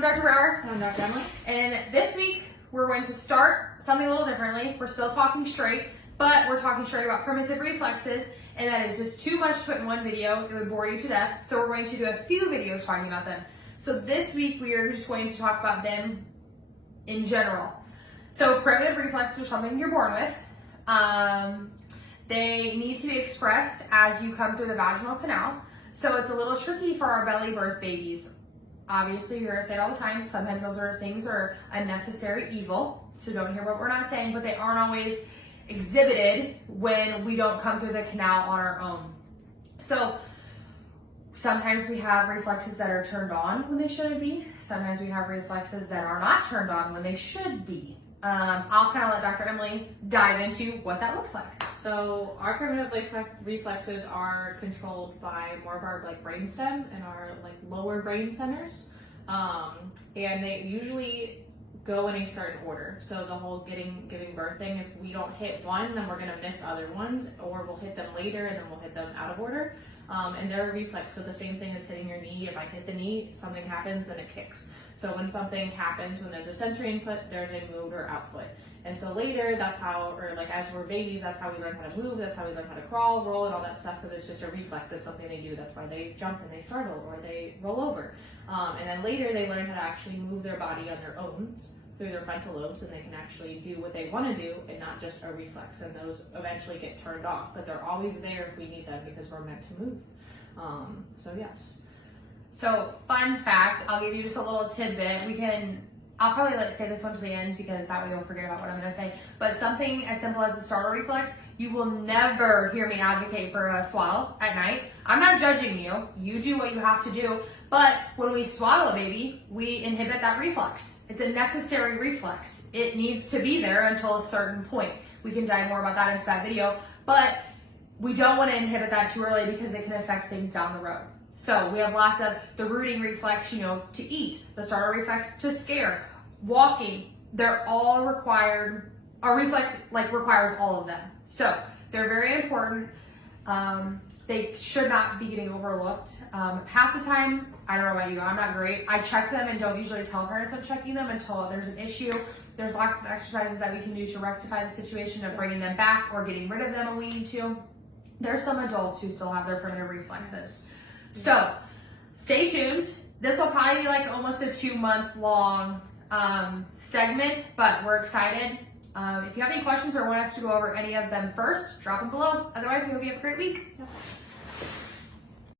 I'm Dr. Brower. I'm Dr. Emily. And this week, we're going to start something a little differently. We're still talking straight, but we're talking straight about primitive reflexes, and that is just too much to put in one video. It would bore you to death. So we're going to do a few videos talking about them. So this week, we are just going to talk about them in general. So primitive reflexes are something you're born with. They need to be expressed as you come through the vaginal canal. So it's a little tricky for our belly birth babies. Obviously, you're gonna say it all the time. Sometimes those things are a necessary evil. So don't hear what we're not saying, but they aren't always exhibited when we don't come through the canal on our own. So sometimes we have reflexes that are turned on when they shouldn't be. Sometimes we have reflexes that are not turned on when they should be. I'll kind of let Dr. Emily dive into what that looks like. So our primitive reflexes are controlled by more of our brainstem and our lower brain centers, and they usually go in a certain order. So the whole giving birth thing, if we don't hit one, then we're gonna miss other ones, or we'll hit them later and then we'll hit them out of order. And they're a reflex, so the same thing as hitting your knee. If I hit the knee, something happens, then it kicks. So when something happens, when there's a sensory input, there's a motor output. And so later, that's how, or as we're babies, that's how we learn how to move, that's how we learn how to crawl, roll, and all that stuff, because it's just a reflex. It's something they do. That's why they jump and they startle, or they roll over. And then later, they learn how to actually move their body on their own through their frontal lobes, and they can actually do what they want to do and not just a reflex, and those eventually get turned off, but they're always there if we need them because we're meant to move. So yes. So fun fact, I'll give you just a little tidbit. I'll probably say this one to the end because that way you'll forget about what I'm gonna say, but something as simple as the startle reflex, you will never hear me advocate for a swaddle at night. I'm not judging you. You do what you have to do. But when we swaddle a baby, we inhibit that reflex. It's a necessary reflex. It needs to be there until a certain point. We can dive more about that into that video, but we don't want to inhibit that too early because it can affect things down the road. So we have lots of the rooting reflex, to eat, the startle reflex to scare, walking. They're all required. Our reflex requires all of them. So they're very important. They should not be getting overlooked. Half the time, I don't know about you, I'm not great. I check them and don't usually tell parents I'm checking them until there's an issue. There's lots of exercises that we can do to rectify the situation of bringing them back or getting rid of them when we need to. There's some adults who still have their primitive reflexes. So stay tuned. This will probably be almost a 2-month long segment, but we're excited. If you have any questions or want us to go over any of them first, drop them below. Otherwise, we hope you have a great week.